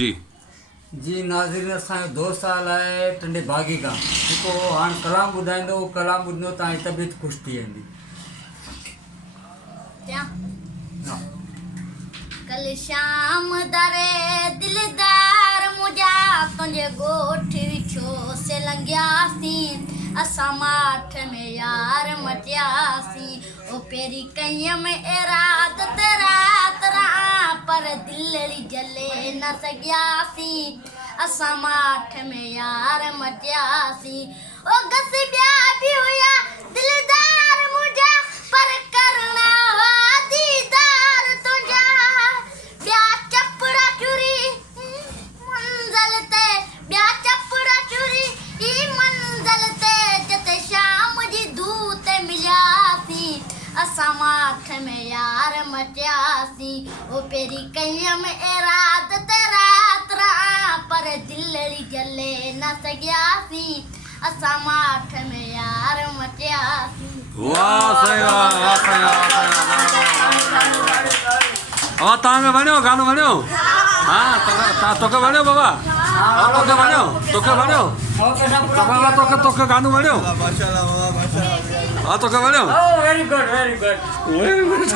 जी जी नाज़रीन असांजो दोस्त आयल आहे टंडे बागी खां जेको हाणे कलाम ॿुधाईंदो उहो कलाम ॿुधंदो तव्हांजी तबियत ख़ुशि थी वेंदी। हा। कल शाम दरे दिलदार मुंहिंजा तुंहिंजे ॻोठ विछो से लंघियासीं असां माठ में यार मटियासीं ओ पहिरीं कईं में इरादत रात पर दिलड़ी जले न सघियासीं असां माठ में यार मटियासीं ओ घस ॿिया बि हुया दिलदार मुंहिंजा पर करणा हुआ दीदार तुंहिंजा ॿिया चपड़ा चुरी मंज़िल ते ॿिया चपड़ा चुरी ई मंज़िल ते जिते शाम जी धू ते मिलियासीं असां माठ में यार मटियासीं ओ पहिरीं कईं में इरादत रात पर दिलड़ी जले न सघियासीं असां माठ में यार मटियासीं। वाह सही वाह सही वाह तव्हांखे वणियो गानो वणियो? हा तोखे वणियो बाबा? हा तोखे वणियो तोखे गानो वणियो? हा तोखे वणियो? Very good very good.